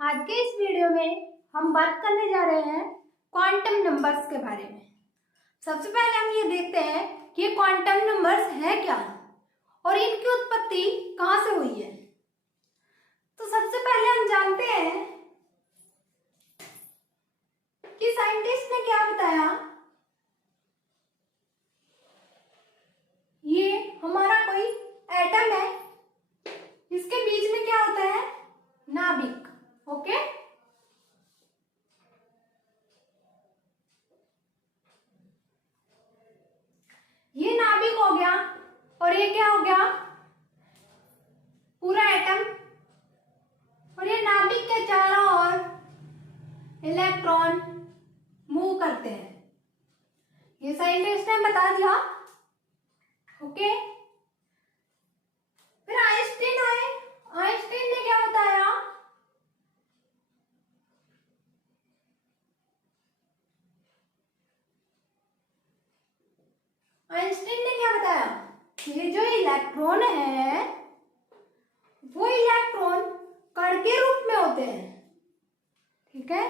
आज के इस वीडियो में हम बात करने जा रहे हैं क्वांटम नंबर्स के बारे में। सबसे पहले हम ये देखते हैं कि ये क्वांटम नंबर्स है क्या और इनकी उत्पत्ति कहाँ से हुई है। तो सबसे पहले हम जानते हैं कि साइंटिस्ट ने क्या बताया, ये हमारा कोई एटम है, इसके बीच में क्या होता है, नाभिक। ओके, ये नाभिक हो गया और ये क्या हो गया, पूरा एटम। और ये नाभिक के चारों ओर इलेक्ट्रॉन मूव करते हैं, ये साइंटिस्ट ने बता दिया। ओके, फिर आइंस्टीन आए। आइंस्टीन ने क्या बताया, आइंस्टीन ने क्या बताया, ये जो इलेक्ट्रॉन है वो इलेक्ट्रॉन कण के रूप में होते हैं। ठीक है,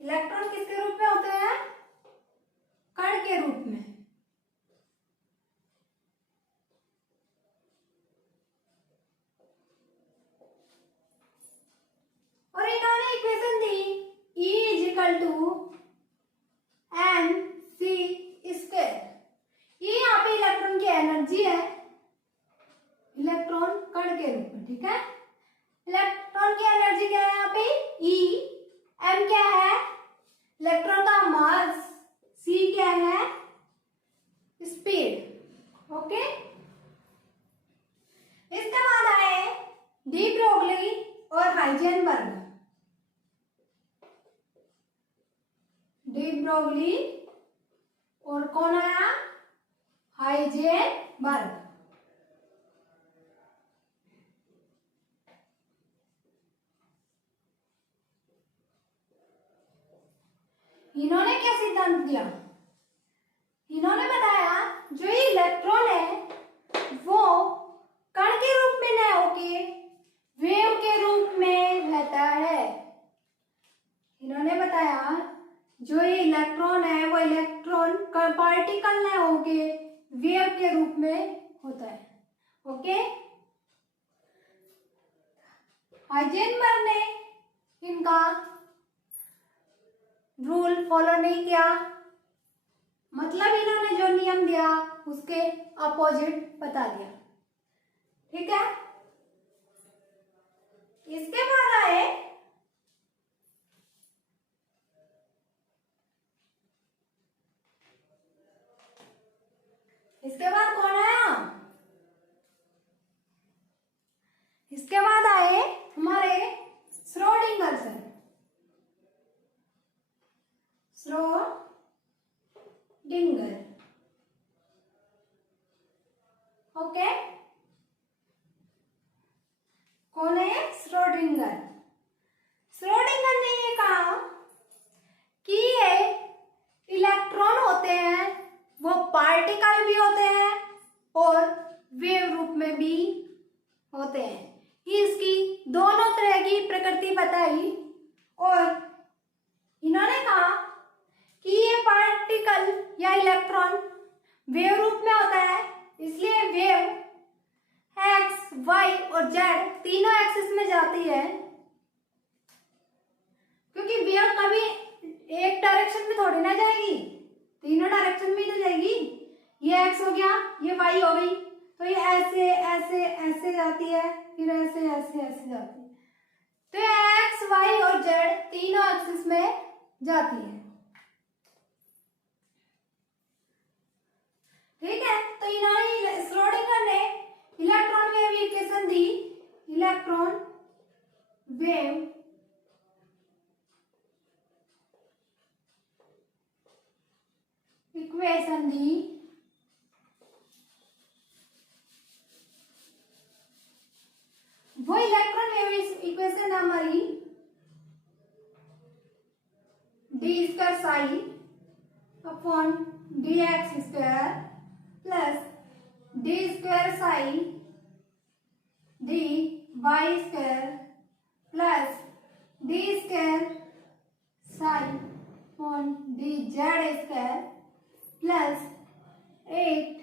इलेक्ट्रॉन किसके रूप में होते हैं, कण के रूप में। और इन्होंने इक्वेशन दी E = mc²। ये यहाँ पे इलेक्ट्रॉन की एनर्जी है, इलेक्ट्रॉन कण के रूप में। ठीक है, इलेक्ट्रॉन की एनर्जी क्या है यहाँ पे, E। m क्या है, इलेक्ट्रॉन का मास। c क्या है, स्पीड। ओके, इसके बाद आए डी ब्रोगली और हाइजेनबर्ग। डी ब्रोगली और कौन आया, हाइजेनबर्ग। इन्होंने क्या सिद्धांत दिया, इन्होंने बताया जो इलेक्ट्रॉन है वो कण के रूप में न होके वेव के रूप में रहता है। इन्होंने बताया जो ये इलेक्ट्रॉन है वो इलेक्ट्रॉन पार्टिकल न होके वेव के रूप में होता है। ओके, हाइजेनबर्ग ने इनका रूल फॉलो नहीं किया, मतलब इन्होंने जो नियम दिया उसके अपोजिट बता दिया। ठीक है, इसके बाद आए इसके बाद कौन आया, इसके बाद आए हमारे श्रोडिंगर सर। श्रोडिंगर, ओके, कौन है, श्रोडिंगर। श्रोडिंगर ने ये कहा कि ये इलेक्ट्रॉन होते हैं वो पार्टिकल भी होते हैं और वेव रूप में भी होते हैं। इसकी दोनों तरह की प्रकृति बताई और इन्होंने कहा कि ये पार्टिकल या इलेक्ट्रॉन वेव रूप में होता है, इसलिए वेव एक्स, वाई और जेड तीनों एक्सिस में जाती है, क्योंकि वेव कभी एक डायरेक्शन में थोड़ी ना जाएगी, तीनों डायरेक्शन में ही तो जाएगी। ये एक्स हो गया, ये वाई हो गई, तो ये ऐसे ऐसे ऐसे जाती है, फिर ऐसे ऐसे ऐसे जाती है। तो ये एक्स, वाई और जेड तीनों एक्सिस में जाती है। ठीक है, तो इन्होंने श्रोडिंगर ने इलेक्ट्रॉन वेव इक्वेशन दी, इलेक्ट्रॉन वेव इक्वेशन दी, वो इलेक्ट्रॉन वेव इक्वेशन हमारी d² upon dx² plus d² dy² plus d square psi upon d z square plus 8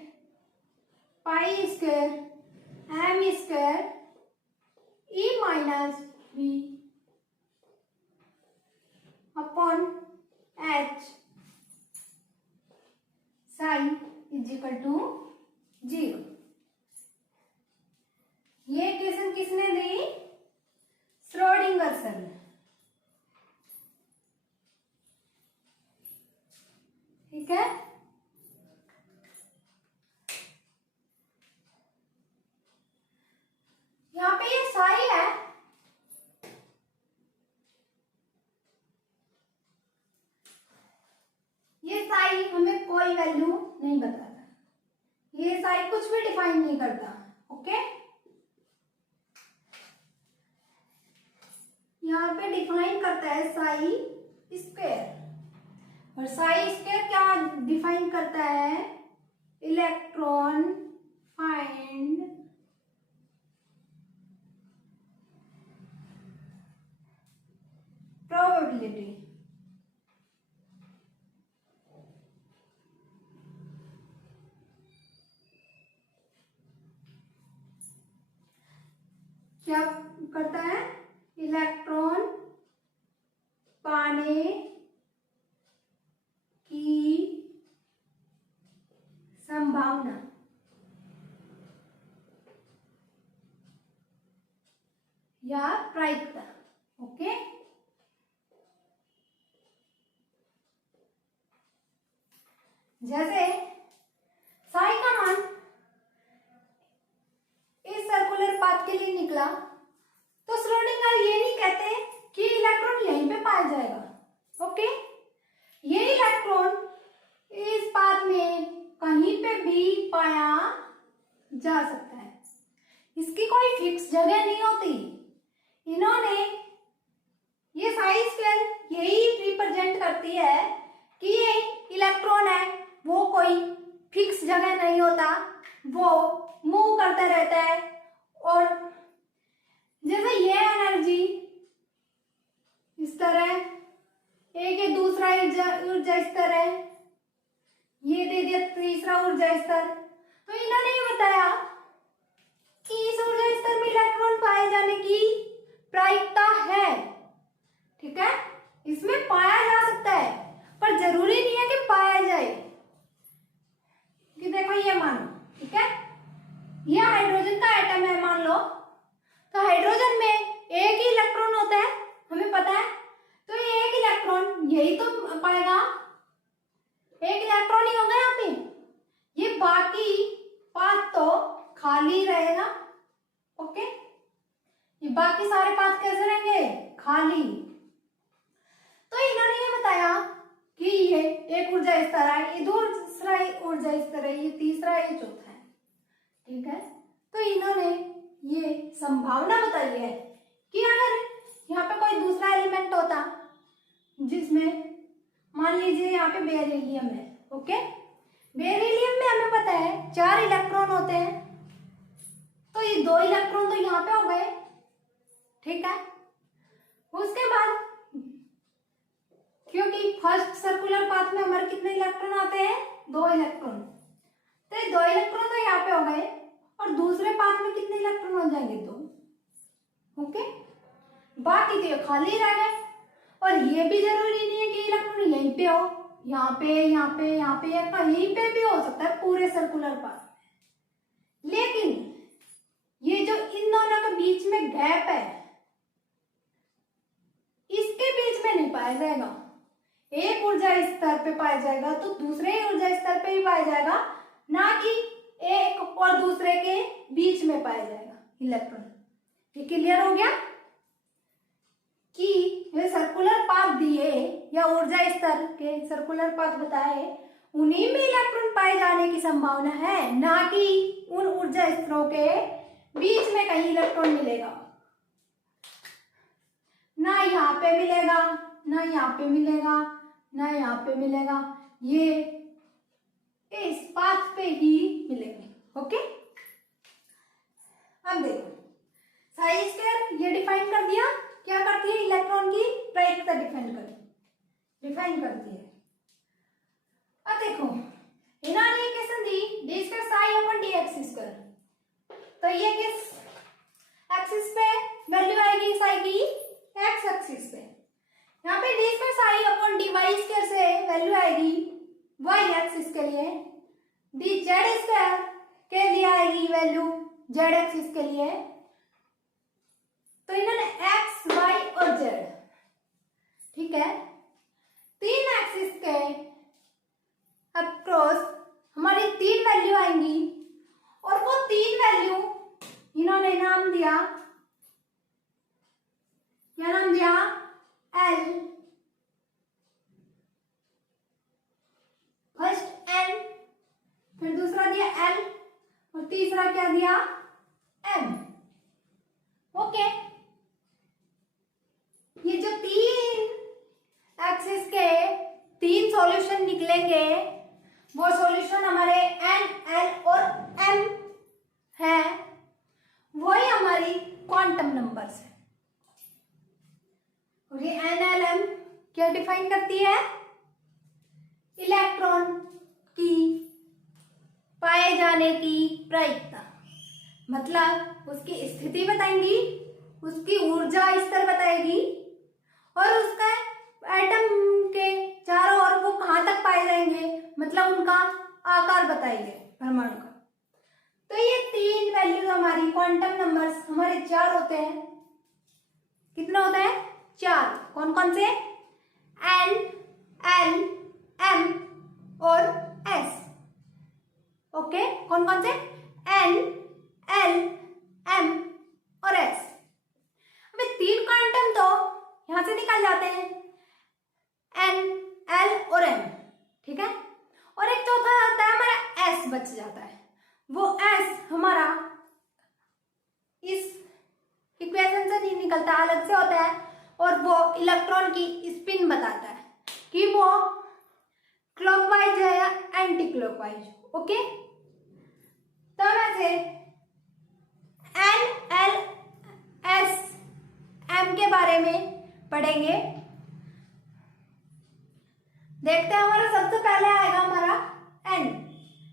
pi square m square E minus b upon h sine is equal to 0। ये equation किसने दी? Schrodinger sir ने। ठीक है, यहाँ पे ये साई है, ये साई हमें कोई वैल्यू नहीं बताता, ये साई कुछ भी डिफाइन नहीं करता। ओके, यहाँ पे डिफाइन करता है साई स्क्वायर, और साई स्क्वायर क्या डिफाइन करता है? Electron find probability. क्या करता है? इलेक्ट्रॉन पाने की संभावना या प्रायिकता। ओके, जैसे साई का मान इस सर्कुलर पाथ के लिए निकला, तो श्रोडिंगर ये नहीं कहते कि इलेक्ट्रॉन यहीं पे पाया जाएगा। ओके, ये इलेक्ट्रॉन इस पाथ में कहीं पे भी पाया जा सकता है, इसकी कोई फिक्स जगह नहीं होती। इन्होंने ये साई स्क्वायर यही रिप्रेजेंट करती है कि ये इलेक्ट्रॉन है वो कोई फिक्स जगह नहीं होता, वो मूव करता रहता है। और जैसे ये एनर्जी इस तरह, एक ये दूसरा ऊर्जा स्तर है, ये दे दिया तीसरा ऊर्जा स्तर। तो इन्होंने ये बताया कि इस ऊर्जा स्तर में इलेक्ट्रॉन पाए जाने की प्रायिकता है। ठीक है, इसमें पाया जा सकता है, पर जरूरी नहीं है कि पाया जाए। कि देखो ये मानो, ठीक है, ये हाइड्रोजन का एटम है मान लो, तो हाइड्रोजन में एक ही इलेक्ट्रॉन होता है, हमें पता है। तो ये एक इलेक्ट्रॉन यही तो पाएगा, एक इलेक्ट्रॉन ही होगा यहाँ पे, ये बाकी पाथ तो खाली रहेगा। ओके, ये बाकी सारे पाथ कैसे रहेंगे? खाली। तो इन्होंने ये बताया कि ये एक ऊर्जा स्तर है, ये दूसरा ऊर्जा स्तर है, ये तीसरा, ये चौथा है। ठीक है, तो इन्होंने ये संभावना बताई है कि अगर यहाँ पे कोई दूसरा एलिमेंट होता, जिसमें मान लीजिए यहाँ पे बेरिलियम है। ओके, बेरिलियम में हमें पता है 4 इलेक्ट्रॉन होते हैं, तो ये 2 इलेक्ट्रॉन तो यहाँ पे हो गए। ठीक है, उसके बाद क्योंकि फर्स्ट सर्कुलर पाथ में हमारे कितने इलेक्ट्रॉन आते हैं? 2 इलेक्ट्रॉन, तो ये 2 इलेक्ट्रॉन तो यहाँ पे हो गए, और दूसरे पाथ में कितने इलेक्ट्रॉन हो जाएंगे? 2। ओके, बाकी तो ये खाली रह गए। और ये भी जरूरी नहीं है कि इलेक्ट्रॉन यहीं पे हो, यहाँ पे, यहाँ पे, यहाँ पे, या कहीं पे भी हो सकता है पूरे सर्कुलर पाथ में। लेकिन ये जो इन दोनों के बीच में गैप है, इसके बीच में नहीं पाया जाएगा। एक ऊर्जा स्तर पे पाया जाएगा तो दूसरे ऊर्जा स्तर पे भी पाया जाएगा, ना कि एक और दूसरे के बीच में पाया जाएगा इलेक्ट्रॉन। ये क्लियर हो गया कि ये सर्कुलर पाथ दिए या ऊर्जा स्तर के सर्कुलर पाथ बताए, उन्हीं में इलेक्ट्रॉन पाए जाने की संभावना है, ना कि उन ऊर्जा स्तरों के बीच में कहीं इलेक्ट्रॉन मिलेगा। ना यहाँ पे मिलेगा, ना यहाँ पे मिलेगा, ना यहाँ पे मिलेगा, ये इस पाथ पे ही मिलेंगे। ओके, अब देखो साई स्क्वायर ये डिफाइन कर दिया क्या प्रायिकता डिफाइन करती है। अब देखो इन्होंने इक्वेशन दी d square psi upon d x square, तो ये किस एक्सिस पे वैल्यू आएगी साई की? एक्स एक्सिस पे। यहाँ पे d square psi upon d y square से वैल्यू आएगी वाई एक्सिस के लिए, डी जेड स्क्वायर के लिए आएगी वैल्यू जेड एक्सिस के लिए। तो इन्होंने एक्स वाई और जेड, ठीक है, तीन एक्सिस के अक्रॉस हमारी तीन वैल्यू आएंगी और वो तीन वैल्यू इन्होंने नाम दिया, क्या नाम दिया? एल, फर्स्ट एन, फिर दूसरा दिया एल और तीसरा क्या दिया? एम। ओके, ये जो तीन एक्सिस के तीन सॉल्यूशन निकलेंगे वो सॉल्यूशन हमारे एन, एल और एम है, वही हमारी क्वांटम नंबर्स है। और ये एन, एल, एम क्या डिफाइन करती है? इलेक्ट्रॉन की पाए जाने की प्रायिकता, मतलब उसकी स्थिति बताएंगी, उसकी ऊर्जा स्तर बताएगी और उसका एटम के चारों ओर वो कहाँ तक पाए जाएंगे, मतलब उनका आकार बताएंगे परमाणु का। तो ये तीन वैल्यूज हमारी क्वांटम नंबर्स हमारे चार होते हैं। कितना होता है? चार। कौन कौन से? एन, एल, एम और एस। ओके, कौन कौन से? एन, एल, एम और एस। अबे तीन क्वांटम तो यहां से निकल जाते हैं, एन, एल और एम, ठीक है। और एक चौथा आता है हमारा एस बच जाता है, वो एस हमारा इस इक्वेशन से नहीं निकलता, अलग से होता है और वो इलेक्ट्रॉन की स्पिन बताता है कि वो क्लॉकवाइज है या एंटी क्लॉकवाइज। ओके, तब ऐसे एन, एल, एस, एम के बारे में पढ़ेंगे। देखते हैं, हमारा सबसे पहले आएगा हमारा एन।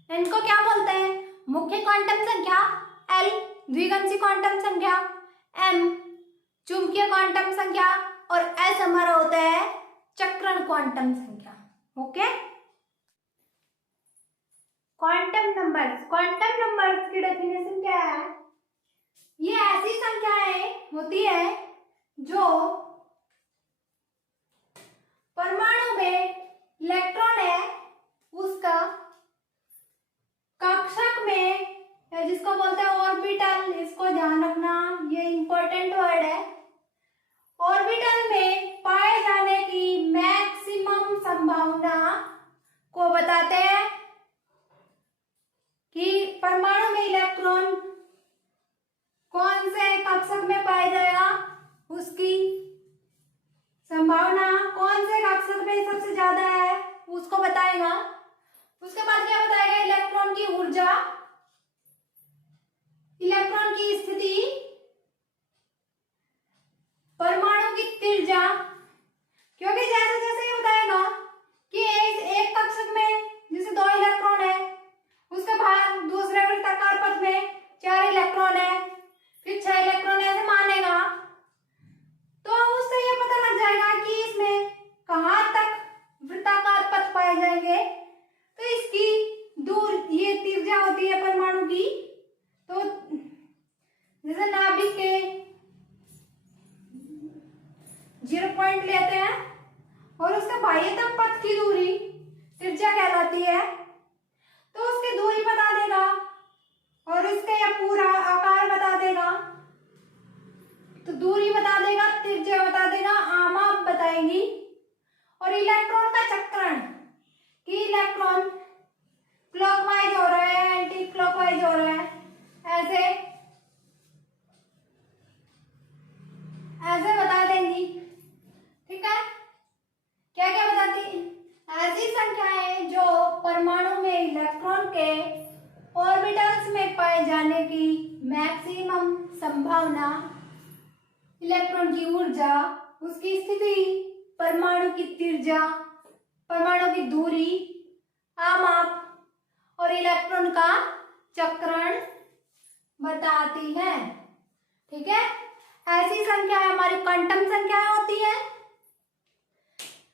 एन को क्या बोलते हैं? मुख्य क्वांटम संख्या, एल द्विगंशी क्वांटम संख्या, एम चुंबकीय क्वांटम संख्या और एस हमारा होता है चक्रण क्वांटम संख्या। ओके, क्वांटम नंबर्स की डेफिनेशन क्या है? ये ऐसी संख्याएं होती है जो परमाणु में इलेक्ट्रॉन है उसका कक्षक में, जिसको बोलते हैं ऑर्बिटल, इसको ध्यान रखना, ये इंपॉर्टेंट वर्ड है। ऑर्बिटल में पाए जाने की मैक्सिमम संभावना को बताते हैं कि परमाणु में इलेक्ट्रॉन कौन से कक्षक में पाया जाएगा, उसकी संभावना कौन से कक्षक में सबसे ज्यादा है उसको बताएगा। उसके बाद क्या बताएगा? इलेक्ट्रॉन की ऊर्जा, इलेक्ट्रॉन की स्थिति, परमाणु की त्रिज्या, क्योंकि जैसे जैसे ये बताएगा कि एक कक्षक में जैसे 2 इलेक्ट्रॉन है, उसके बाद दूसरे वृत्ताकार पथ में 4 इलेक्ट्रॉन है, फिर 6 इलेक्ट्रॉन ऐसे मानेगा, तो उससे ये पता लग जाएगा कि इसमें कहाँ तक वृत्ताकार पथ पाए जाएंगे। तो इसकी दूर ये त्रिज्या होती है परमाणु की, तो जैसे नाभिक के 0 पॉइंट लेते हैं और उसके बाह्यतम पथ की दूरी त्रिज्या कहलाती है, तो उसकी दूरी बता देगा और उसका यह पूरा आकार बता देगा। तो दूरी बता देगा, त्रिज्या बता देगा, आमा बताएंगी। और इलेक्ट्रॉन का चक्रण कि इलेक्ट्रॉन क्लॉकवाइज हो रहा है, एंटी क्लॉकवाइज हो रहा है, ऐसे बता देंगी। ठीक है, क्या क्या बताती? ऐसी संख्याएं जो परमाणु में इलेक्ट्रॉन के ऑर्बिटल्स में पाए जाने की मैक्सिमम संभावना, इलेक्ट्रॉन की ऊर्जा, उसकी स्थिति, परमाणु की त्रिज्या, परमाणु की दूरी, आमाप और इलेक्ट्रॉन का चक्रण बताती है। ठीक है, ऐसी संख्याएं हमारी क्वांटम संख्याएं होती है।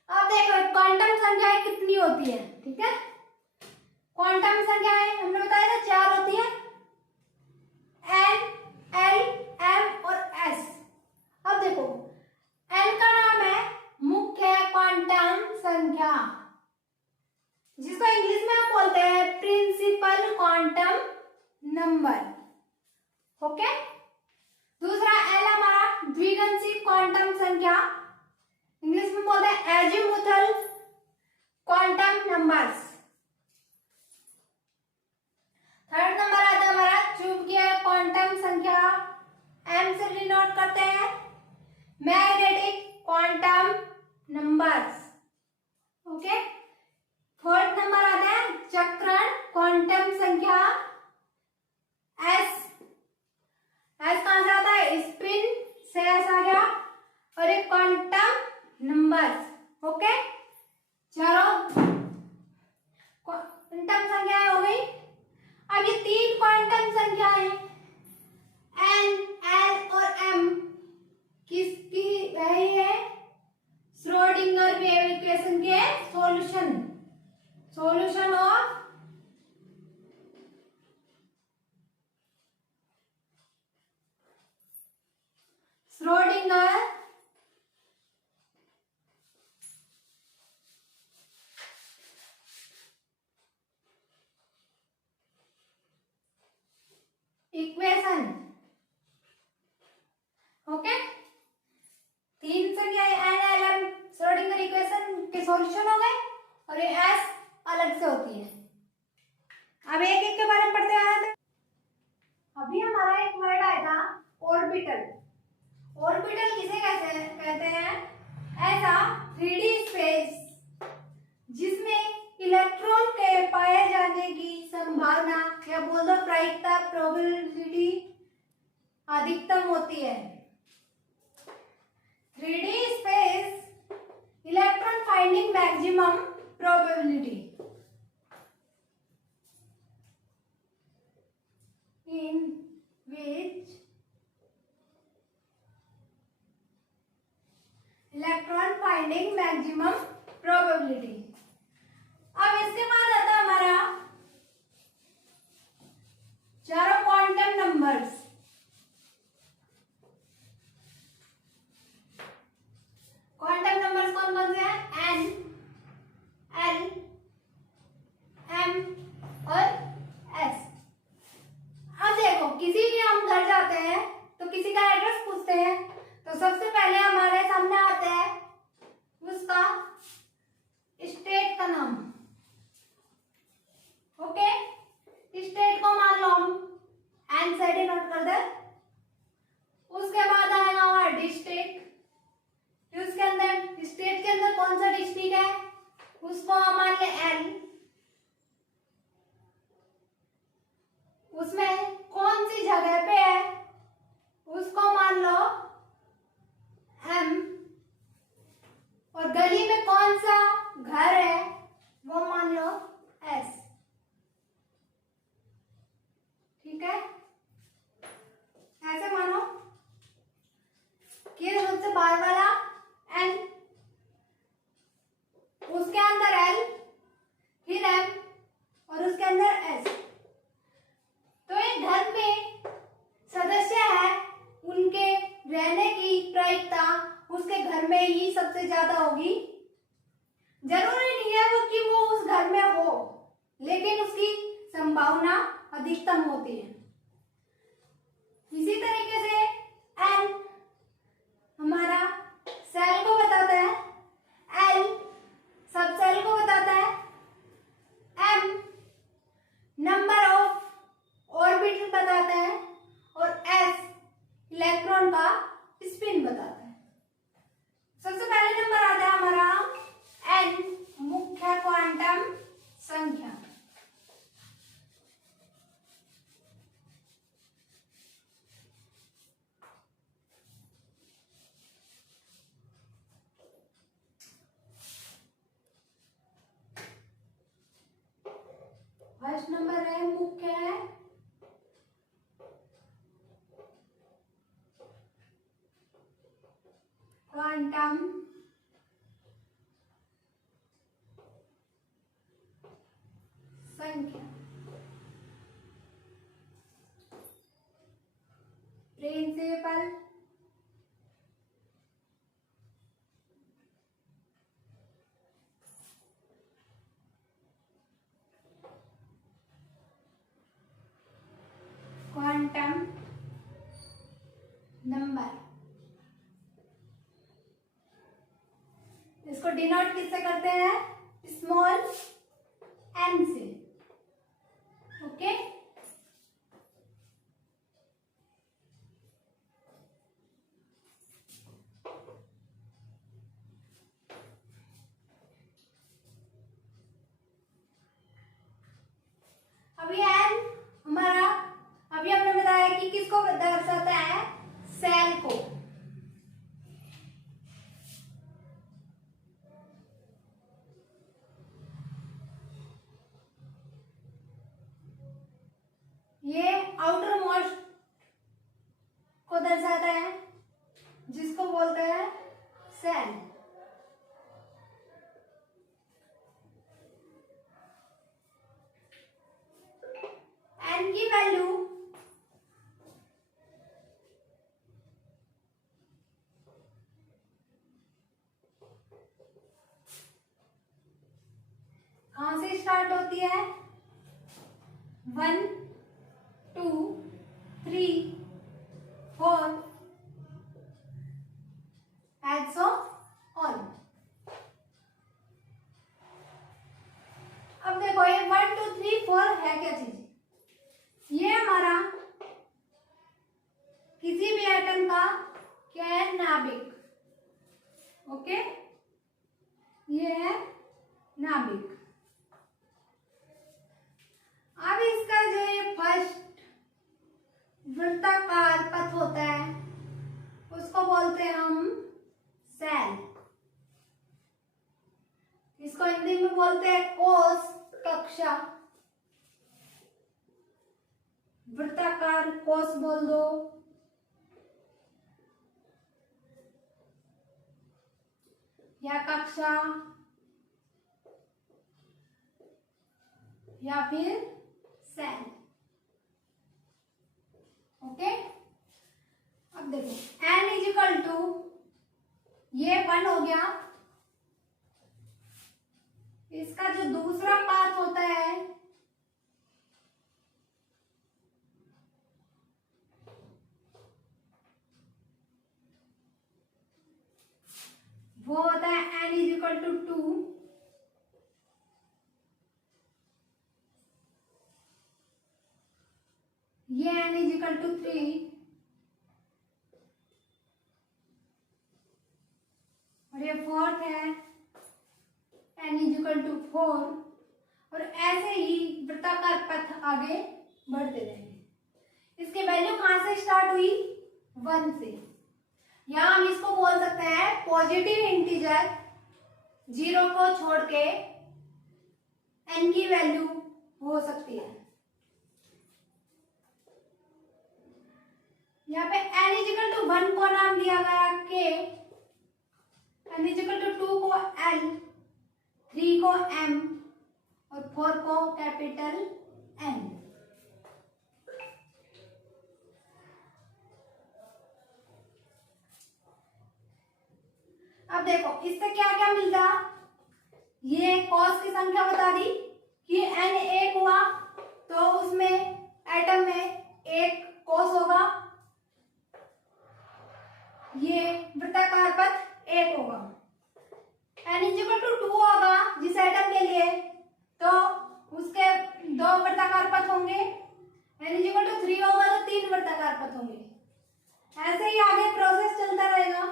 अब देखो क्वांटम संख्याएं कितनी होती है। ठीक है, क्वांटम संख्याएं हमने बताया था 4 होती है, N, L, M और S। अब देखो N का नाम है मुख्य क्वांटम संख्या, जिसको इंग्लिश में हम बोलते हैं प्रिंसिपल क्वांटम नंबर। ओके, दूसरा L हमारा द्विगंशी क्वांटम संख्या, इंग्लिश में बोलते हैं azimuthal quantum numbers. Third number आता है हमारा चुंबकीय क्वांटम संख्या, M से डिनोट करते हैं magnetic quantum numbers. Okay, fourth number आता है चक्रण क्वांटम संख्या, S कहां से आता है, स्पिन से S आ गया, और एक क्वांटम नंबर्स। ओके, चारों क्वांटम संख्याएं हो गई। अब ये 3 क्वांटम संख्याएं N, L और M किसकी वही है, श्रोडिंगर वेव इक्वेशन के solution of Schrodinger equation. Okay, 3 संख्याएं N, L, M Schrodinger equation के सॉल्यूशन हो गए, और ये S अलग से होती है। अब एक एक के बारे में पढ़ते हैं। अभी हमारा एक वर्ड आया था ऑर्बिटल। ऑर्बिटल किसे कहते हैं, ऐसा 3D स्पेस जिसमें इलेक्ट्रॉन के पाए जाने की संभावना या बोल दो प्रायिकता, प्रोबेबिलिटी अधिकतम होती है। 3D space electron finding maximum probability in which electron finding maximum probability। अब इसके बाद आता है हमारा चारों क्वांटम नंबर्स। क्वांटम नंबर्स कौन कौन से हैं, N, L, M और S। अब देखो किसी भी हम घर जाते हैं तो किसी का एड्रेस पूछते हैं, तो सबसे पहले हमारे सामने आता है उसका स्टेट का नाम। ओके, स्टेट को मान लो हम N से डिनोट कर दे। उसके बाद आएगा हमारा डिस्ट्रिक्ट, उसके अंदर स्टेट के अंदर कौन सा डिस्ट्रिक्ट है उसको हम मान ले N, उसमें कौन सी जगह पे है उसको मान लो M, और गली में कौन सा घर है वो मान लो S। ठीक है, ऐसे मानो कि सबसे बाहर वाला N, उसके अंदर L, फिर M और उसके अंदर S। तो एक घर में सदस्य है, उनके रहने की प्रायिकता उसके घर में ही सबसे ज्यादा होगी। जरूरी नहीं है वो कि वो उस घर में हो, लेकिन उसकी संभावना अधिकतम होती है। इसी तरीके से N हमारा सेल को बताता है, L सब सेल को बताता है, M नंबर ऑफ ऑर्बिटल बताता है, और S इलेक्ट्रॉन का स्पिन बताता है। सबसे पहले नंबर आता है हमारा N मुख्य क्वांटम संख्या। क्वांटम संख्या, प्रिंसिपल क्वांटम नंबर। इसको डिनोट किससे करते हैं? स्मॉल एन से। ओके, अभी एन हमारा, अभी हमने बताया कि किसको दर्शाता है? सेल को। ये आउटर मोस्ट को दर्शाता है, जिसको बोलते हैं सेल। एन की वैल्यू कहां से स्टार्ट होती है? 1 2 3 4 एंड सो ऑन। अब देखो ये 1 2 3 4 है क्या चीज? ये हमारा किसी भी एटम का क्या है? नाभिक। ओके, ये है नाभिक। अब इसका जो ये फर्स्ट वृत्ताकार पथ होता है उसको बोलते हैं हम सेल। इसको हिंदी में बोलते हैं कोश कक्षा, वृत्ताकार कोश बोल दो, या कक्षा, या फिर सेल। ओके, अब देखो n इज इक्वल टू, ये 1 हो गया। इसका जो दूसरा पाथ होता है वो होता है n इज इक्वल टू 2। ये n इज इक्वल टू 3 और ये फोर्थ है n इज इक्वल टू 4। और ऐसे ही वृत्ताकार पथ आगे बढ़ते रहेंगे। इसकी वैल्यू कहां से स्टार्ट हुई? 1 से। यहां हम इसको बोल सकते हैं पॉजिटिव इंटीजर, 0 को छोड़ के n की वैल्यू हो सकती है। यहाँ पे n इजिकल टू 1 को नाम दिया गया k, n इजिकल टू 2 को l, 3 को m और 4 को कैपिटल N। अब देखो इससे क्या क्या मिलता? ये कॉस की संख्या बता दी कि n एक हुआ तो उसमें एटम में एक कॉस होगा, ये वृत्ताकार पथ एक होगा। n इक्वल टू 2 होगा जिस एटम के लिए, तो उसके 2 वृत्ताकार पथ होंगे। n इक्वल टू 3 होगा तो 3 वृत्ताकार पथ होंगे। ऐसे ही आगे प्रोसेस चलता रहेगा।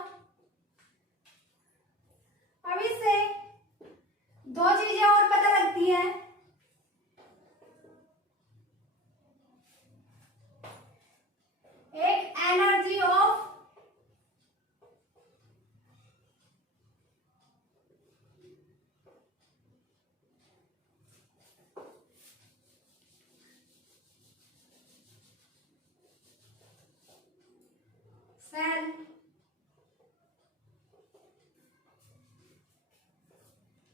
अब इससे 2 चीजें और पता लगती हैं। एक एनर्जी ऑफ सेल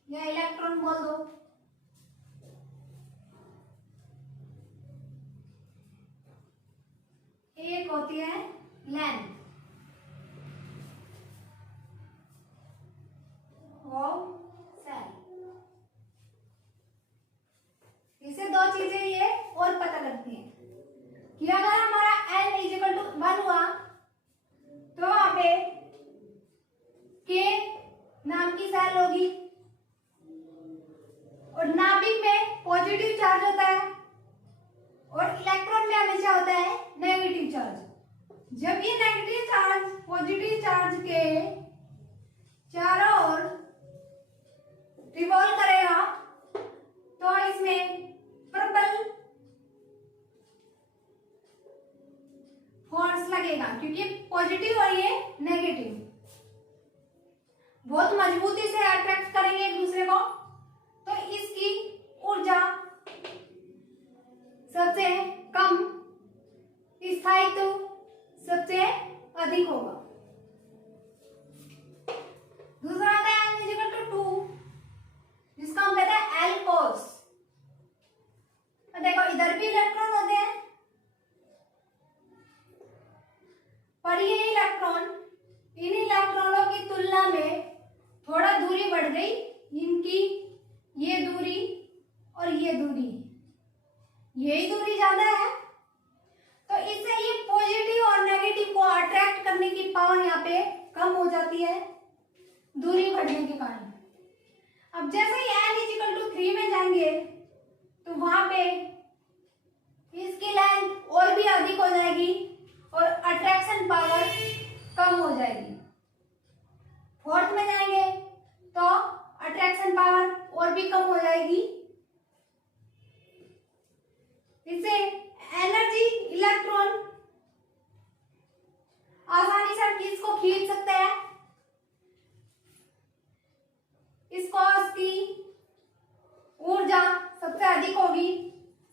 या इलेक्ट्रॉन बोल दो। एक होती है लेंथ ऑफ सेल। इससे दो चीजें ये और पता लगती हैं कि अगर हमारा n इजिकल टू 1 हुआ तो वहां पे k नाम की सेल होगी और नाभिक में पॉजिटिव चार्ज होता है और इलेक्ट्रॉन में हमेशा होता है नेगेटिव चार्ज। जब ये नेगेटिव चार्ज पॉजिटिव चार्ज के चारों ओर रिवॉल्व करेगा तो इसमें प्रबल फोर्स लगेगा क्योंकि पॉजिटिव और ये नेगेटिव बहुत मजबूती से अट्रैक्ट करेंगे एक दूसरे को, तो इसकी ऊर्जा सबसे कम, स्थायित्व सबसे अधिक होगा। दूसरा आता है n इक्वल टू 2, जिसका हम कहते हैं L cos। देखो इधर भी इलेक्ट्रॉन होते हैं पर ये इलेक्ट्रॉन इन इलेक्ट्रॉनों की तुलना में थोड़ा दूरी बढ़ गई। इनकी ये दूरी और ये दूरी, यही दूरी ज्यादा है, तो इससे ये पॉजिटिव और नेगेटिव को अट्रैक्ट करने की पावर यहाँ पे कम हो जाती है दूरी बढ़ने के कारण। अब जैसे ही n इक्वल टू 3 में जाएंगे तो वहां पे इसकी लेंथ और भी अधिक हो जाएगी और अट्रैक्शन पावर कम हो जाएगी। फोर्थ में जाएंगे तो अट्रैक्शन पावर और भी कम हो जाएगी। इससे एनर्जी इलेक्ट्रॉन आसानी से हम इसको खींच सकते हैं। इस कॉस की ऊर्जा सबसे अधिक होगी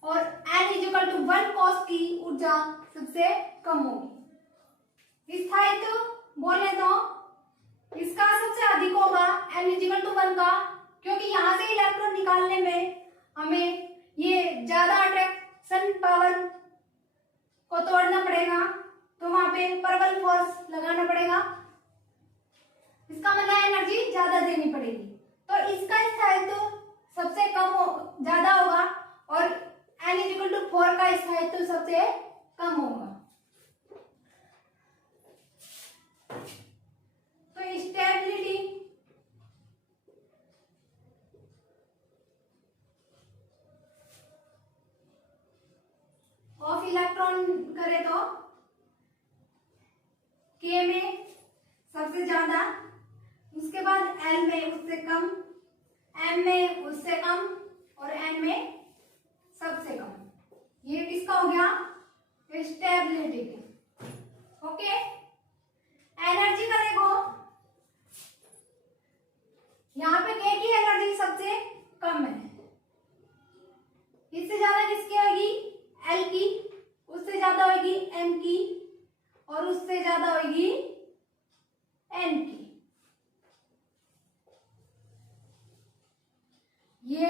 और n इक्वल टू 1 कॉस की ऊर्जा सबसे कम होगी। स्थायित्व बोले तो इसका सबसे अधिक होगा n इक्वल टू 1 का, क्योंकि यहाँ से इलेक्ट्रॉन निकालने में हमें ये ज्यादा अट्रैक्शन पावर को तोड़ना पड़ेगा, तो वहां पे प्रबल फोर्स लगाना पड़ेगा। इसका मतलब एनर्जी ज्यादा देनी पड़ेगी, तो इसका स्थायित्व सबसे कम ज्यादा होगा और n इक्वल टू 4 का स्थायित्व सबसे कम होगा। तो स्टेबिलिटी ऑफ इलेक्ट्रॉन करें तो K में सबसे ज्यादा, उसके बाद L में उससे कम, M में उससे कम और N में सबसे कम। ये किसका हो गया? स्टेबिलिटी का। ओके, एनर्जी का देखो, यहाँ पे K की एनर्जी सबसे कम है, इससे ज्यादा किसकी होगी? L की, उससे ज्यादा होगी M की और उससे ज्यादा होगी N की। ये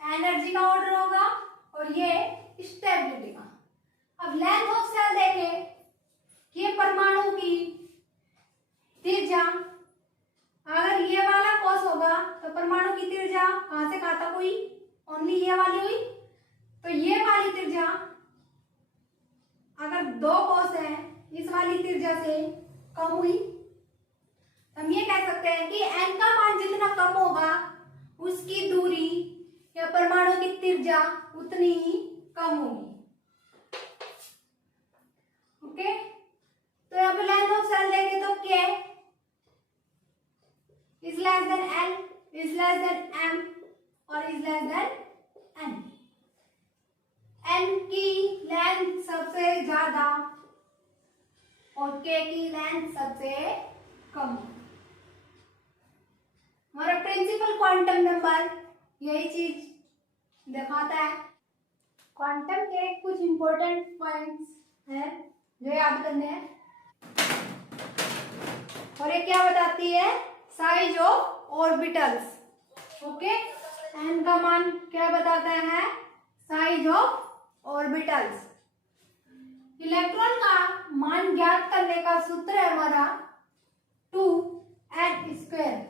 एनर्जी का ऑर्डर होगा और ये स्टेबिलिटी का। अब लेंथ ऑफ सेल देखें कि ये परमाणु की त्रिज्या, अगर ये वाला कोश होगा तो परमाणु की त्रिज्या कहां से कहां तक हुई? ओनली ये वाली हुई। तो ये वाली त्रिज्या अगर 2 कोश है, इस वाली त्रिज्या से कम हुई, हम ये कह सकते हैं कि n का मान जितना कम होगा उसकी दूरी या परमाणु की त्रिज्या उतनी ही कम होगी। ओके, तो यहाँ पे लेंथ ऑफ सेल देखें तो K is less than L, is less than M और is less than N। N की लेंथ सबसे ज्यादा और K की लेंथ सबसे कम। हमारा प्रिंसिपल क्वांटम नंबर यही चीज दिखाता है। क्वांटम के कुछ इंपॉर्टेंट पॉइंट्स हैं जो याद करने हैं, और ये क्या बताती है? Size of orbitals. Okay, n का मान क्या बताता है? Size of orbitals. इलेक्ट्रॉन का मान ज्ञात करने का सूत्र है हमारा 2n²।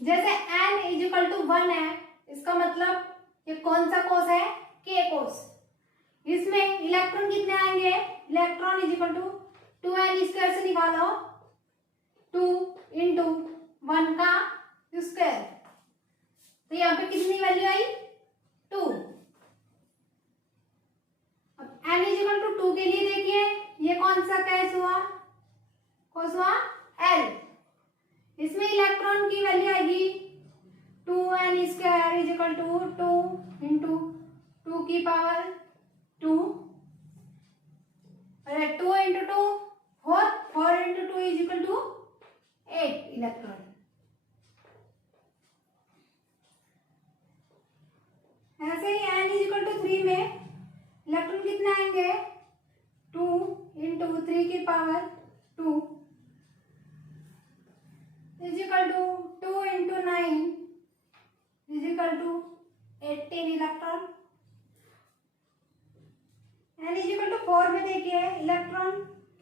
जैसे n = 1 है, इसका मतलब ये कौन सा कोष है? k कोष। इसमें इलेक्ट्रॉन कितने आएंगे? इलेक्ट्रॉन = 2n² से निकालो 2 × 1 का स्क्वायर, तो यहाँ पे कितनी वैल्यू आई? 2। अब n = 2 के लिए देखिए ये कौन सा केस हुआ? कोष हुआ L। इसमें इलेक्ट्रॉन की वैल्यू आएगी 2n² = 2 × 2 की पावर 2, 2 × 2 4, 4 × 2 = 8 इलेक्ट्रॉन। ऐसे ही n = 3 में इलेक्ट्रॉन कितने आएंगे? 2 × 3 की पावर 2 = 2 × 9 = 18 इलेक्ट्रॉन। n = 4 में देखिए इलेक्ट्रॉन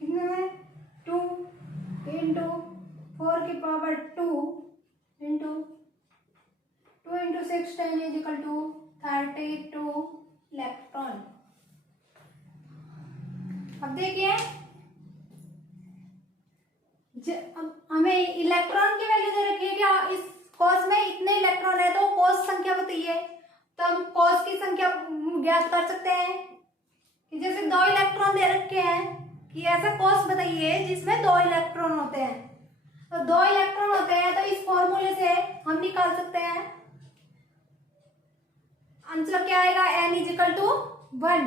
कितने में? 2 × 4 की पावर 2 × 2 × 6 = 32 इलेक्ट्रॉन। अब देखिए हमें इलेक्ट्रॉन की वैल्यू दे रखी है कि इस कोष में इतने इलेक्ट्रॉन है, तो कोष संख्या बताइए, तो हम कोष की संख्या ज्ञात कर सकते हैं कि जैसे 2 इलेक्ट्रॉन दे रखे हैं कि ऐसा कोष बताइए जिसमें 2 इलेक्ट्रॉन होते हैं। तो 2 इलेक्ट्रॉन होते हैं तो इस फॉर्मूले से हम निकाल सकते हैं, आंसर क्या आएगा? n = 1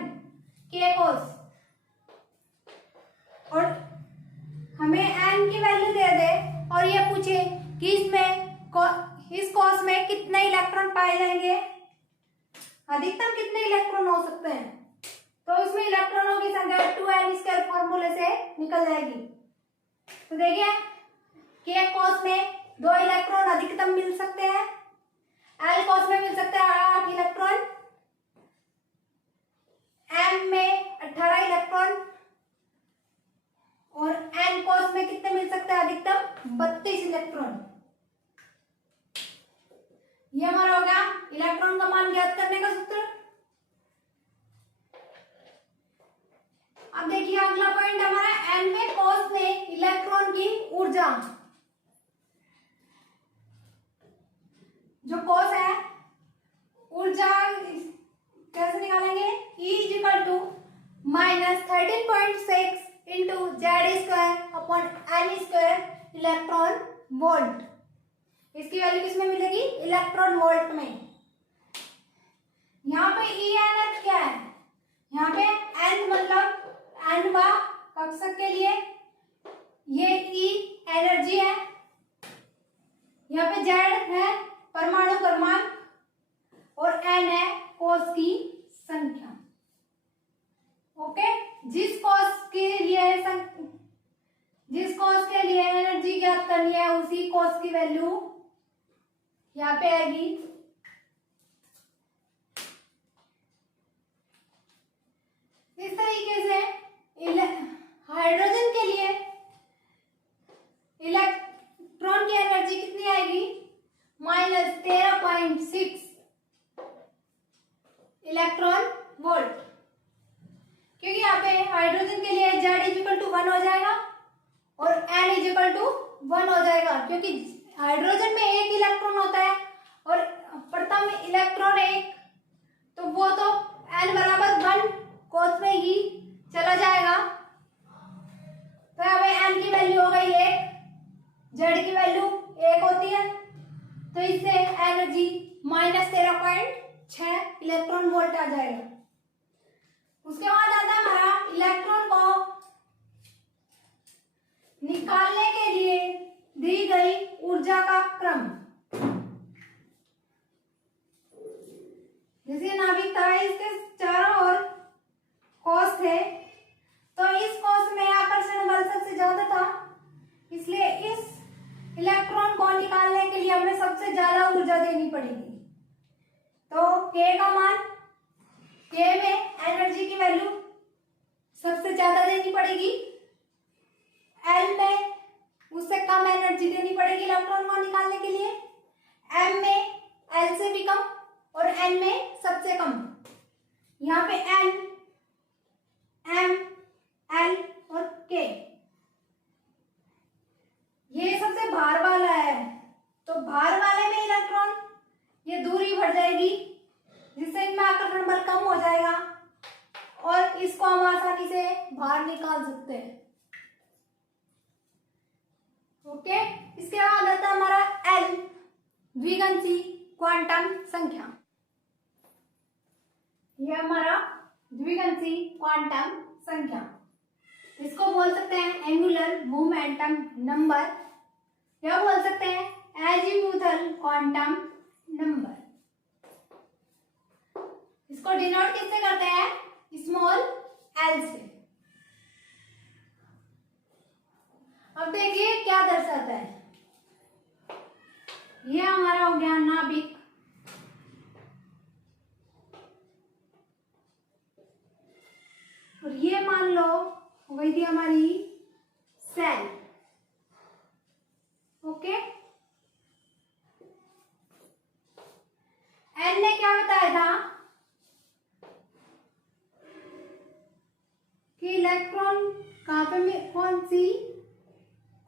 k कोष। और हमें n की वैल्यू दे दे और ये पूछे कि इस कोष में कितने इलेक्ट्रॉन पाए जाएंगे, अधिकतम कितने इलेक्ट्रॉन हो सकते हैं, तो इसमें इलेक्ट्रॉनों की संख्या 2n² फॉर्मूले से निकल जाएगी। तो देखिए k कोष में 2 इलेक्ट्रॉन अधिकतम मिल सकते हैं, l कोष में मिल सकते हैं 8 इलेक्ट्रॉन, m में 18 इलेक्ट्रॉन, और n कोष में कितने मिल सकते हैं? अधिकतम 32 इलेक्ट्रॉन। ये हमारा हो गया इलेक्ट्रॉन का मान ज्ञात करने का सूत्र। अब देखिए अगला पॉइंट हमारा nवें कोष में इलेक्ट्रॉन की ऊर्जा। जो कोष है ऊर्जा कैसे निकालेंगे? E = -13.6 × Z² / n² electron volt. इसकी वैल्यू किसमें मिलेगी? इलेक्ट्रॉन वोल्ट में। यहाँ पे ENF क्या है? यहाँ पे n मतलब nवा कक्षक के लिए, ये E एनर्जी है, यहाँ पे Z है परमाणु क्रमांक, और n है कोष की संख्या। ओके, जिस कोष के लिए एनर्जी ज्ञात करनी है उसी कोष की वैल्यू यहाँ पे आएगी। इस तरीके से हाइड्रोजन के लिए इलेक्ट्रॉन की एनर्जी कितनी आएगी? -13.6 इलेक्ट्रॉन वोल्ट, क्योंकि यहाँ पे हाइड्रोजन के लिए Z = 1 हो जाएगा और n = 1 हो जाएगा, क्योंकि हाइड्रोजन में एक इलेक्ट्रॉन होता है और प्रथम इलेक्ट्रॉन एक, तो वो तो n = 1 कोष में ही चला जाएगा। तो यहाँ पे n की वैल्यू हो गई 1, Z की वैल्यू 1 होती है, तो इससे एनर्जी -13.6 इलेक्ट्रॉन वोल्ट आ जाएगा। उसके बाद आता है हमारा इलेक्ट्रॉन को निकालने के लिए दी गई ऊर्जा का क्रम। जैसे नाभिक था, इसके चारों ओर कोष थे, तो इस कोष में आकर्षण बल सबसे ज्यादा था, इसलिए इस इलेक्ट्रॉन को निकालने के लिए हमें सब के का मान, के में एनर्जी की वैल्यू सबसे ज्यादा देनी पड़ेगी, एल में उससे कम एनर्जी देनी पड़ेगी इलेक्ट्रॉन को निकालने के लिए, एम में एल से भी कम और एन में सबसे कम। यहाँ पे एन, एम, एल और के, ये सबसे भार वाला है, तो भार वाले में इलेक्ट्रॉन ये दूरी बढ़ जाएगी जिससे इनमें आकर्षण बल कम हो जाएगा और इसको हम आसानी से बाहर निकाल सकते हैं। ओके, इसके बाद आता है हमारा एल, द्विगंशी क्वांटम संख्या। यह हमारा द्विगंशी क्वांटम संख्या, इसको बोल सकते हैं एंगुलर मोमेंटम नंबर, या बोल सकते हैं एजीमुथल क्वांटम नंबर। इसको डिनोट किससे करते हैं? स्मॉल एल से। अब देखिए क्या दर्शाता है, यह हमारा हो गया नाभिक, और ये मान लो हो गई थी हमारी सेल। ओके, एन ने क्या बताया था कि इलेक्ट्रॉन कहाँ पे में, कौन सी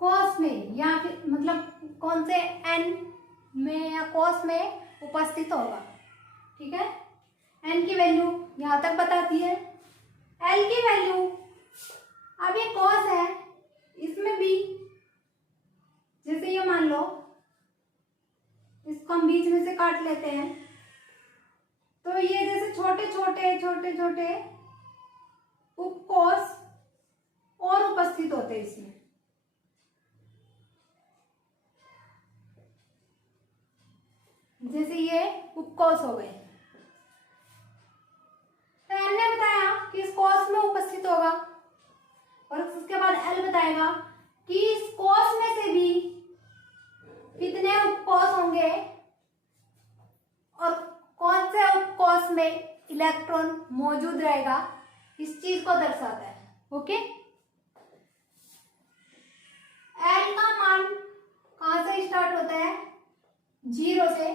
कॉस में, या फिर मतलब कौन से एन में या कॉस में उपस्थित होगा। ठीक है, एन की वैल्यू यहां तक बताती है, एल की वैल्यू, अब ये कॉस है, इसमें भी जैसे ये मान लो इसको हम बीच में से काट लेते हैं, तो ये जैसे छोटे छोटे छोटे छोटे उपकोष और उपस्थित होते हैं इसमें। जैसे ये उपकोष हो गए, तो एन ने बताया कि इस कोष में उपस्थित होगा, और उसके बाद एल बताएगा कि इस कोष में से भी कितने उपकोष होंगे और कौन से उपकोष में इलेक्ट्रॉन मौजूद रहेगा, इस चीज को दर्शाता है। ओके, एल का मान कहां से स्टार्ट होता है? 0 से,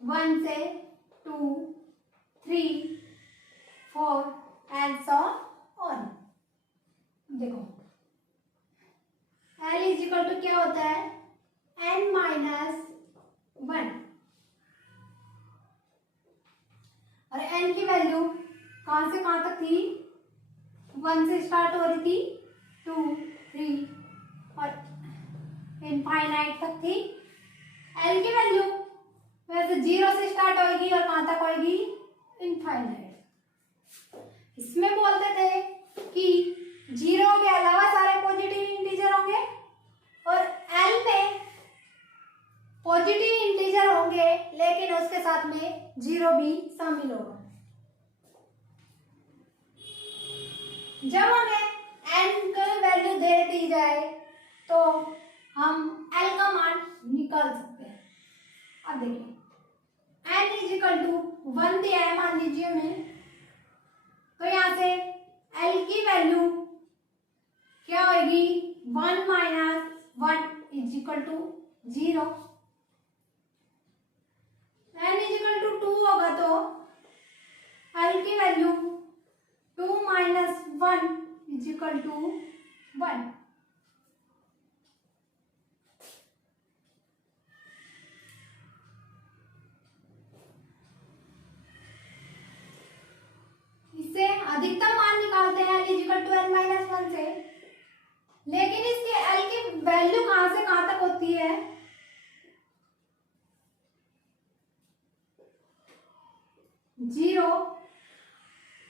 1 से 2, 3, 4 एंड सो ऑन। देखो L इज इक्वल टू क्या होता है? n-1, और n की वैल्यू कहां से कहां तक थी? 1 से स्टार्ट हो रही थी, 2, 3 और इनफाइनाइट तक थी। L की वैल्यू वैसे 0 से स्टार्ट होगी और कहां तक होगी? इनफाइनाइट। इसमें बोलते थे कि 0 के अलावा सारे पॉजिटिव इंटीजर होंगे और L में पॉजिटिव इंटीजर होंगे लेकिन उसके साथ में 0 भी शामिल होगा। जब हमें n की वैल्यू दे दी जाए तो हम L का मान निकाल सकते हैं। अब देखिए n इज इक्वल टू 1 दिया है मान लीजिए हमें, तो यहाँ से L की वैल्यू क्या होगी? 1 minus 1 is equal to 0। n is equal to 2 होगा तो L की वैल्यू 2 माइनस 1 इज इक्वल टू 1। इससे अधिकतम मान निकालते हैं L is equal to n minus 1 से, लेकिन इसके L की वैल्यू कहां से कहां तक होती है? 0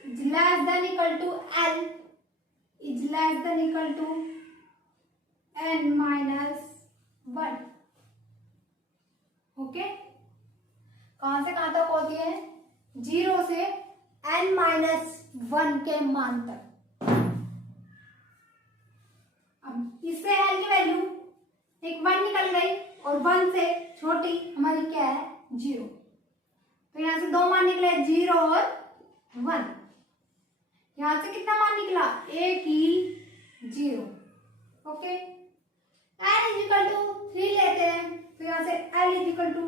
is less than equal to L is less than equal to n minus 1। Okay, कहां से कहां तक होती है? 0 से n माइनस 1 के मान तक। अब इससे L की वैल्यू एक 1 निकल गई और 1 से छोटी हमारी क्या है, 0। तो यहाँ से 2 मान निकले, 0 और 1। यहाँ से कितना मान निकला, एक ही 0। ओके, n इजिकल टू 3 लेते हैं, तो यहाँ से l is equal to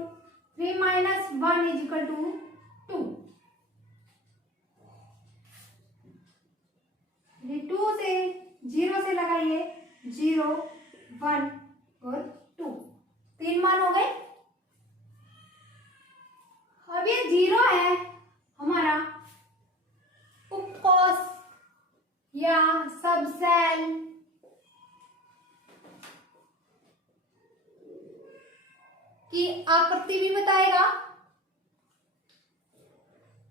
3 minus 1 is equal to 2। 2 से 0 से लगाइए, 0 1 और 2, 3 मान हो गए। अब ये 0 है हमारा उपकोष या सबसेल की आकृति भी बताएगा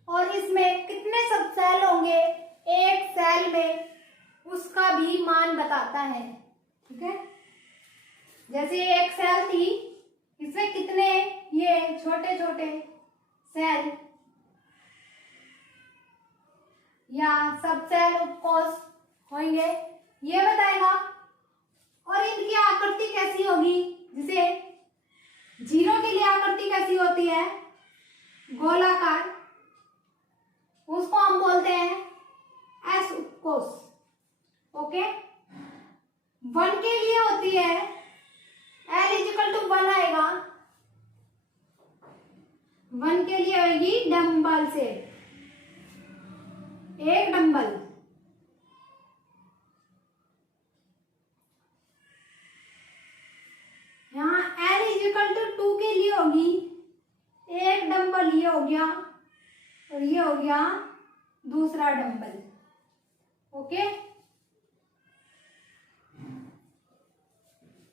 और इसमें कितने सबसेल होंगे एक सेल में उसका भी मान बताता है। ठीक है, जैसे एक सेल थी, इसमें कितने ये छोटे छोटे सेल या सबसेल उपकोष होंगे, ये बताएगा। और इनकी आकृति कैसी होगी, जैसे 0 के लिए आकृति कैसी होती है, गोलाकार, उसको हम बोलते हैं एस उपकोष। ओके, 1 के लिए होती है L इजिकल टू 1 आएगा, 1 के लिए होगी डंबल से, एक डंबल। यहाँ L इजिकल टू 2 के लिए होगी एक डंबल, ये हो गया और ये हो गया दूसरा dumbbell. Okay,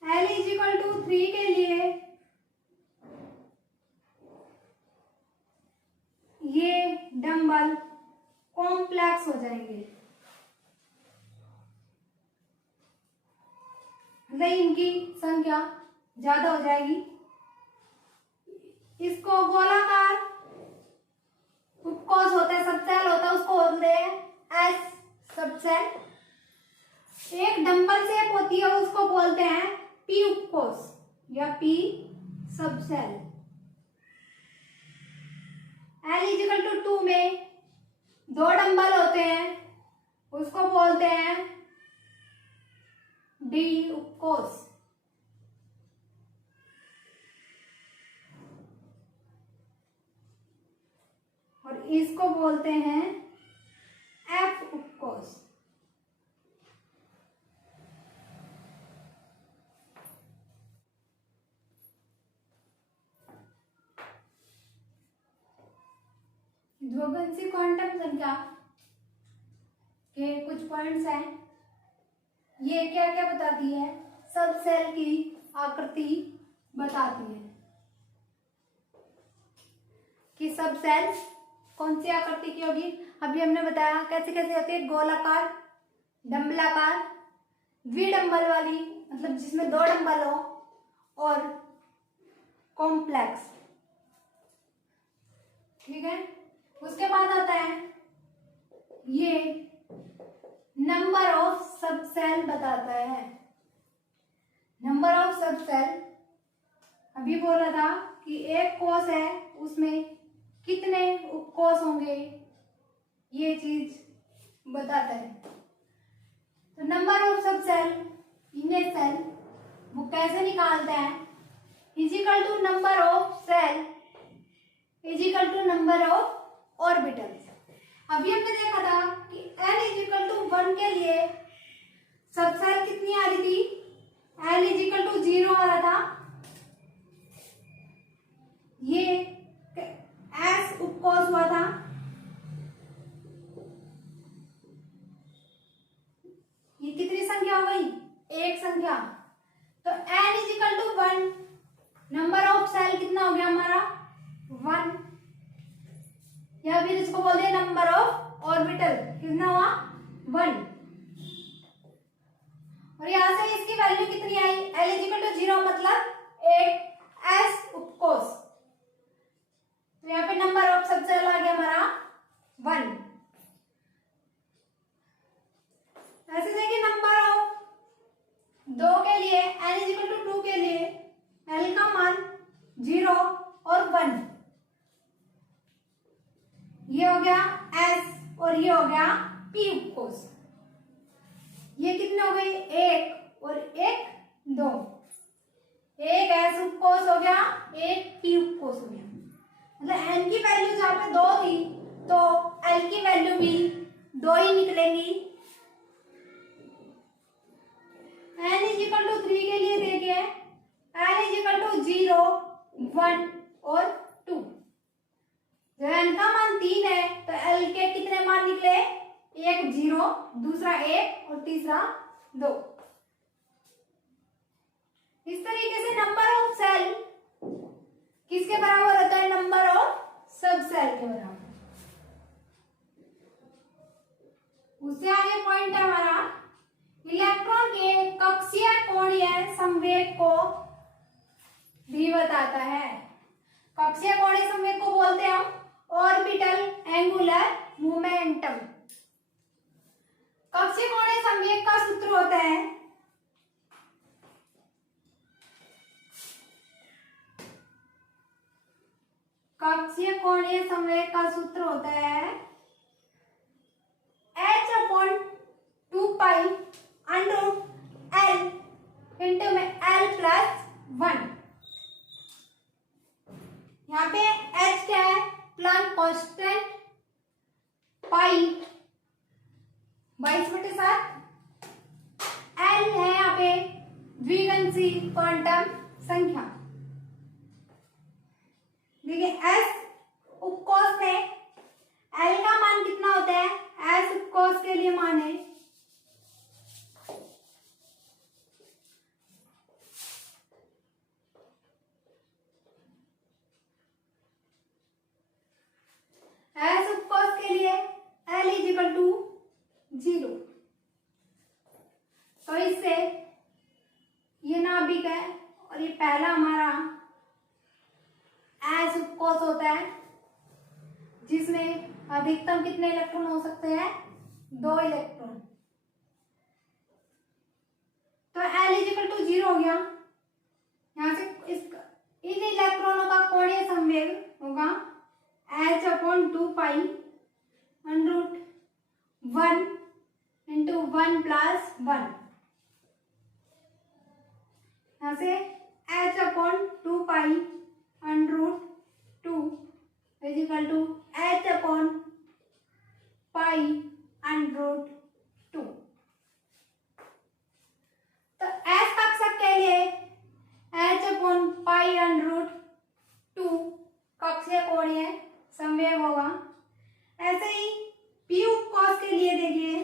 L is equal to 3 के लिए ये डंबल कॉम्प्लेक्स हो जाएंगे, मतलब इनकी संख्या ज्यादा हो जाएगी। इसको गोलाकार उपकोष होता है, सबसेल होता है, उसको बोलते हैं एस सबसेल। एक डंबल शेप होती है, उसको बोलते हैं पी उपकोष या p subshell. L is equal to 2 में 2 डंबल होते हैं, उसको बोलते हैं डी उपकोष। और इसको बोलते हैं एफ उपकोष। द्विघांसी क्वांटम संख्या के कुछ पॉइंट्स हैं। ये क्या क्या बताती है, सब सेल की आकृति बताती है कि सब सेल कौन सी आकृति की होगी। अभी हमने बताया कैसे कैसे होती है, गोलाकार, डंबलाकार, द्विडंबल वाली मतलब जिसमें 2 डंबल हो, और कॉम्प्लेक्स। ठीक है, उसके बाद आता है ये नंबर ऑफ सबसेल बताता है। नंबर ऑफ सबसेल अभी बोला था कि एक कोष है उसमें कितने उपकोष होंगे, ये चीज बताता है। तो number of subshell in a shell वो कैसे निकालते हैं, is equal to number of shell is equal to number of orbitals. अभी हमने देखा था कि n इजिकल टू 1 के लिए सबसेल कितनी आ रही थी, l इजिकल टू 0 आ रहा था, ये s उपकोष हुआ था। ये कितनी संख्या हो गई, एक संख्या। तो n is equal to 1, number of shell कितना हो गया हमारा 1, या फिर इसको बोलते हैं नंबर ऑफ ऑर्बिटल, कितना हुआ 1। और यहां से इसकी वैल्यू कितनी आई, L इजिकल टू 0 मतलब एक S उपकोष, तो यहाँ पे नंबर ऑफ सबसेल आ गया हमारा 1। ऐसे देखिए नंबर ऑफ 2 के लिए, N इजिकल टू 2 के लिए L का ये कितने हो गए, एक और एक दो, एक एस उपकोष हो गया, एक पी उपकोष हो गया। मतलब एन की वैल्यू जहाँ पे दो थी तो एल की वैल्यू भी दो ही निकलेंगी। एन इज इक्वल टू 3 के लिए देखिए, एन इज इक्वल टू 0, 1 और 2। जब एन का मान 3 है तो एल के कितने मान निकले, एक 0, दूसरा 1 और तीसरा 2। इस तरीके से नंबर ऑफ सेल किसके बराबर होता है, नंबर ऑफ सब सेल के बराबर। उससे आगे पॉइंट है हमारा, इलेक्ट्रॉन के कक्षीय कोणीय संवेग को भी बताता है। कक्षीय कोणीय संवेग को बोलते हैं हम ऑर्बिटल एंगुलर मोमेंटम। कक्षीय कोणीय संवेग का सूत्र होता है कक्षीय कोणीय संवेग का सूत्र होता है h/2 √L इंटू में L+1। यहाँ पे h क्या है, प्लैंक कांस्टेंट, पाई 22/7, L है यहाँ पे द्विगंशी क्वांटम संख्या। देखिए S उपकोष में L का मान कितना होता है, S उपकोष के लिए मान है S उपकोष के लिए L इज इक्वल टू 0। तो इससे ये नाभिक है और ये पहला हमारा S उपकोष होता है जिसमें अधिकतम कितने इलेक्ट्रॉन हो सकते हैं, 2 इलेक्ट्रॉन। तो L इज इक्वल टू 0 हो गया। यहाँ से इन इलेक्ट्रॉनों का कोणीय संवेग होगा h/2 √1 इंटू 1+1। यहाँ से h/2 √2 is equal to h/2। तो S कक्षक के लिए h/2 कक्षीय कोणीय संवेग होगा। ऐसे ही P उपकोष के लिए देखिए,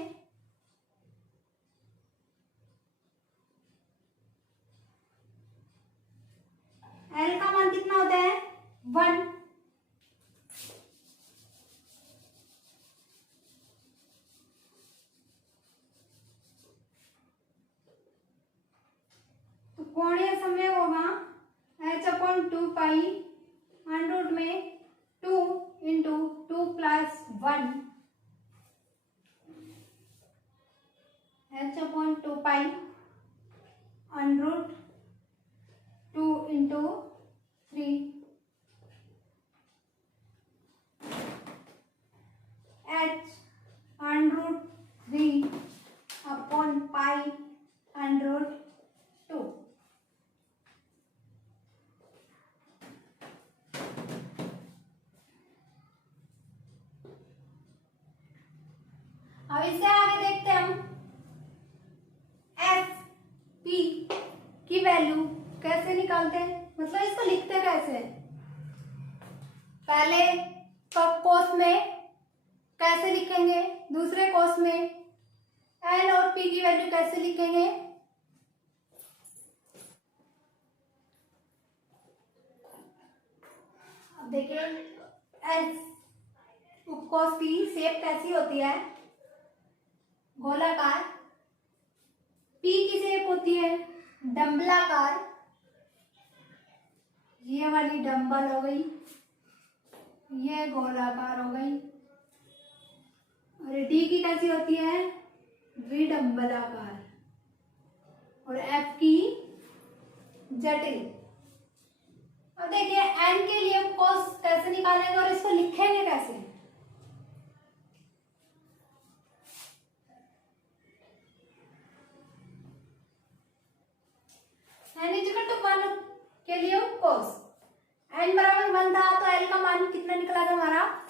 L का मान कितना होता है, 1। तो कोणीय संवेग होगा h/2 √2 में 2 इंटू 2+1 h/2 √2 इंटू 3 h/3/2। अब इससे आगे देखते हैं हम एस पी की वैल्यू कैसे निकालते हैं, मतलब इसको लिखते कैसे हैं। पहले कोष में कैसे लिखेंगे, दूसरे कोष में एन और पी की वैल्यू कैसे लिखेंगे। अब देखिए एस उपकोष की शेप कैसी होती है, गोलाकार। पी की शेप होती है डंबलाकार, ये वाली डंबल हो गई, ये गोलाकार हो गई। और डी की कैसी होती है, द्विडंबलाकार। और एफ की जटिल। अब देखिए एन के लिए उपकोष कैसे निकालेंगे और इसको लिखेंगे कैसे।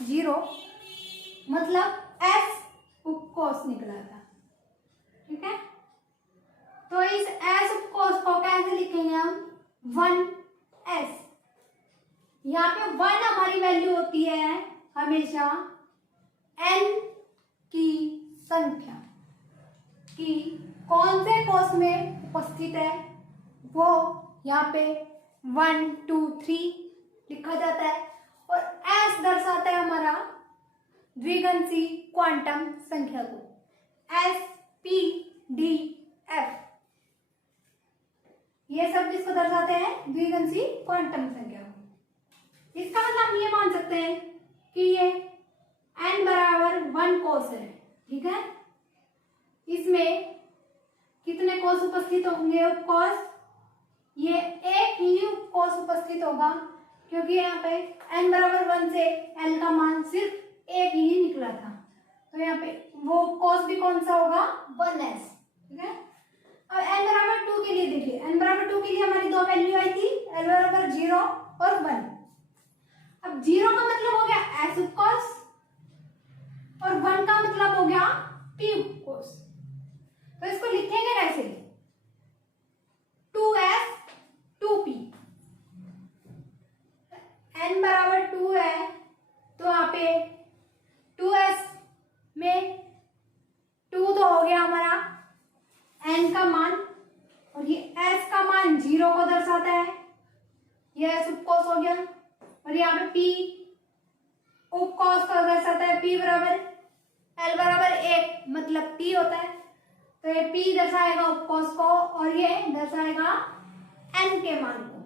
0, मतलब S उपकोष निकला था। ठीक है, तो इस S उपकोष को कैसे लिखेंगे हम? 1S। यहाँ पे 1 हमारी वैल्यू होती है हमेशा N की संख्या कि कौन से कोष में उपस्थित है, वो यहाँ पे 1 2 3 लिखा जाता है। और S दर्शाता है हमारा द्विघांसी क्वांटम संख्या को, S P D F, ये सब इसको दर्शाते हैं द्विघांसी क्वांटम संख्या को। इसका मतलब हम ये मान सकते हैं कि ये n बराबर 1 कोष है। ठीक है, इसमें कितने कोष उपस्थित होंगे? उपकोष, ये एक ही उपकोष उपस्थित होगा क्योंकि यहाँ पे n बराबर 1 से l का मान सिर्फ एक ही निकला था, तो यहाँ पे वो कोष भी कौन सा होगा? 1s। ठीक है, अब n बराबर 2 के लिए देखिए, n बराबर 2 के लिए हमारी दो वैल्यू आई थी, l बराबर 0 और 1। अब 0 का मतलब हो गया s उपकोष और 1 का मतलब हो गया p उपकोष। तो इसको लिखेंगे कैसे? 2s 2p। n बराबर 2 है तो यहाँ पे 2s में 2 तो हो गया हमारा n का मान, और ये s का मान 0 को दर्शाता है, ये s उपकोष हो गया। और यहाँ पे p उपकोष को दर्शाता है, p बराबर l बराबर 1 मतलब p होता है, तो ये p दर्शाएगा उपकोष को और ये दर्शाएगा n के मान को।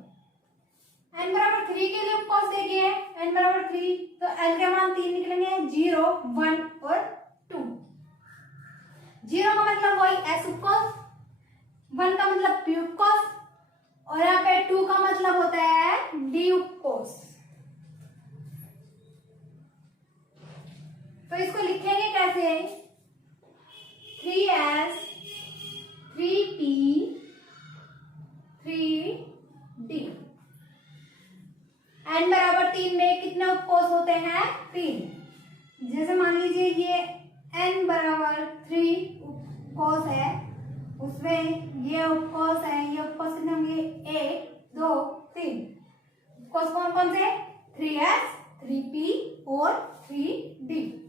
n बराबर 3 के लिए उपकोष देखिए, n बराबर 3 तो l के मान 3 निकलेंगे, 0 1 और 2। 0 का मतलब वही s उपकोष, 1 का मतलब p उपकोष और यहाँ पे 2 का मतलब होता है d उपकोष। तो इसको लिखेंगे कैसे? 3s 3p 3d। n बराबर 3 में कितने उपकोष होते हैं? 3। जैसे मान लीजिए ये n बराबर 3 उपकोष है, उसमें ये उपकोष है, ये उपकोष कितने होंगे? 1 2 3। उपकोष कौन कौन से? 3s 3p और 3d।